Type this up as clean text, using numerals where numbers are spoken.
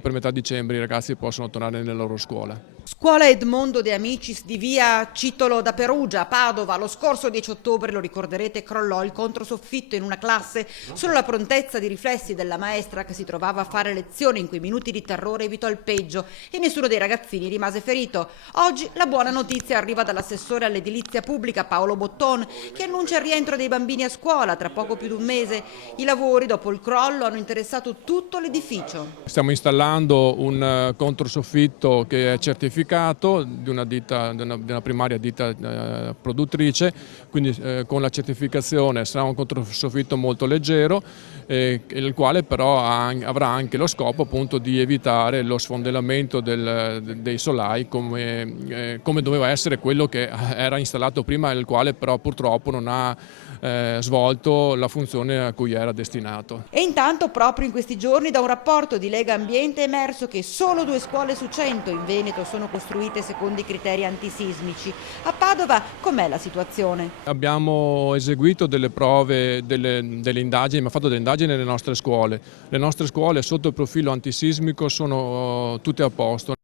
Per metà dicembre i ragazzi possono tornare nelle loro scuole. Scuola Edmondo De Amicis di via Citolo da Perugia, Padova. Lo scorso 10 ottobre, lo ricorderete, crollò il controsoffitto in una classe. Solo la prontezza di riflessi della maestra, che si trovava a fare lezione in quei minuti di terrore, evitò il peggio e nessuno dei ragazzini rimase ferito. Oggi la buona notizia arriva dall'assessore all'edilizia pubblica Paolo Botton, che annuncia il rientro dei bambini a scuola tra poco più di un mese. I lavori dopo il crollo hanno interessato tutto l'edificio. Stiamo installando un controsoffitto che è certificato di una primaria ditta produttrice, quindi con la certificazione sarà un controsoffitto molto leggero, il quale però avrà anche lo scopo appunto di evitare lo sfondellamento dei solai come doveva essere quello che era installato prima, il quale però purtroppo non ha svolto la funzione a cui era destinato. E intanto proprio in questi giorni da un rapporto di Lega Ambiente è emerso che solo 2 scuole su 100 in Veneto sono costruite secondo i criteri antisismici. A Padova com'è la situazione? Abbiamo eseguito delle prove, delle indagini, abbiamo fatto delle indagini nelle nostre scuole. Le nostre scuole sotto il profilo antisismico sono tutte a posto.